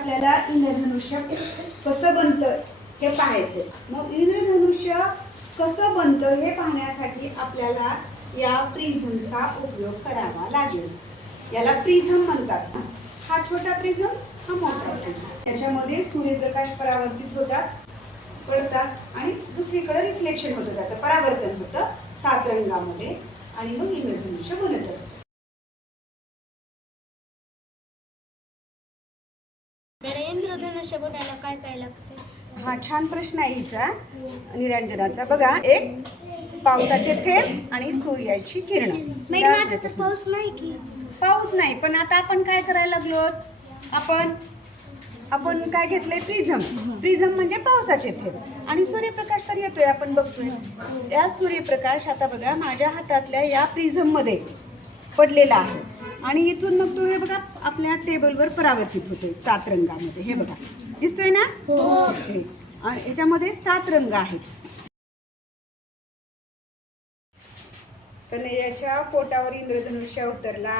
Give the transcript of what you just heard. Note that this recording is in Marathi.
आपल्याला इंद्रधनुष्य कसं बनतं हे पाहायचं. मग इंद्रधनुष्य कसं बनतं हे पाहण्यासाठी आपल्याला या प्रिझमचा उपयोग करावा लागेल. याला प्रिझम म्हणतात. हा छोटा प्रिझम, हा मोठा प्रिझम. त्याच्यामध्ये सूर्यप्रकाश परावर्तित होतात, पडतात आणि दुसरीकडे रिफ्लेक्शन होतं, त्याचं परावर्तन होतं 7 रंगामध्ये आणि मग इंद्रधनुष्य बनत असतं. इंद्रधनुष्य बनायला काय काय लागते? हा छान प्रश्न आहे हिचा निरंजनाचा. बघा, एक पावसाचे थेंब आणि सूर्याची किरण. पाऊस नाही की? पाऊस नाही, पण आता आपण काय करायला लागलो? आपण काय घेतलंय? प्रिझम. प्रिझम म्हणजे पावसाचे थेंब आणि सूर्यप्रकाश तर येतोय, आपण बघतोय. या सूर्यप्रकाश आता बघा माझ्या हातातल्या या प्रिझम मध्ये पडलेला आहे आणि इथून मग तो हे बघा आपल्या टेबलवर परावर्तित होतोय 7 रंगामध्ये. हे बघा, दिसतोय ना? याच्यामध्ये 7 रंग आहेत. कन्हैयाच्या पोटावर इंद्रधनुष्य उतरला.